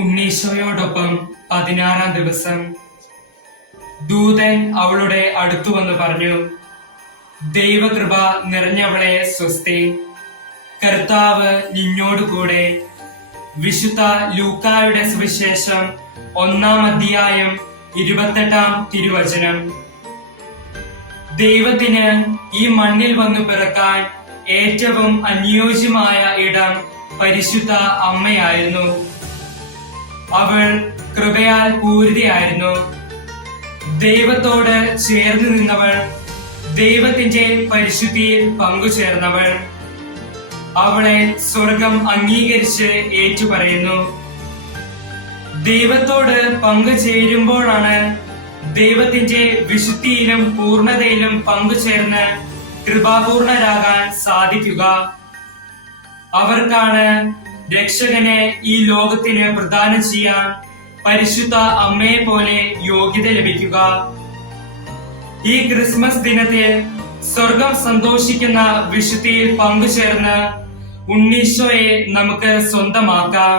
ഉണ്ണീശോയോടൊപ്പം 16-ാം ദിവസം. ദൂതൻ അവളുടെ അടുത്തു വന്ന് പറഞ്ഞു, ദൈവകൃപ നിറഞ്ഞവളെ സ്വസ്തി, കർത്താവ് നിന്നോടുകൂടെ. വിശുദ്ധ ലൂക്കായുടെ സുവിശേഷം 1-ാം അധ്യായം 28-ാം തിരുവചനം. ദൈവത്തിന് ഈ മണ്ണിൽ വന്നു പിറക്കാൻ ഏറ്റവും അനുയോജ്യമായ ഇടം പരിശുദ്ധ അമ്മയായിരുന്നു. അവൾ കൃപയാൽ പൂരിതയായിരുന്നു. ദൈവത്തോട് ചേർന്ന് നിന്നവൾ, ദൈവത്തിന്റെ പരിശുദ്ധിയിൽ പങ്കുചേർന്നവൾ. അവളെ സ്വർഗം അംഗീകരിച്ച് ഏറ്റുപറയുന്നു. ദൈവത്തോട് പങ്കുചേരുമ്പോഴാണ് ദൈവത്തിന്റെ വിശുദ്ധിയിലും പൂർണ്ണതയിലും പങ്കുചേർന്ന് കൃപാപൂർണരാകാൻ സാധിക്കുക. അവർക്കാണ് രക്ഷകനെ ഈ ലോകത്തിന് പ്രദാനം ചെയ്യാൻ പരിശുദ്ധ അമ്മയെ പോലെ യോഗ്യത ലഭിക്കുക. ഈ ക്രിസ്മസ് ദിനത്തിൽ സ്വർഗം സന്തോഷിക്കുന്ന വിശുദ്ധിയിൽ പങ്കുചേർന്ന് ഉണ്ണീശോയെ നമുക്ക് സ്വന്തമാക്കാം.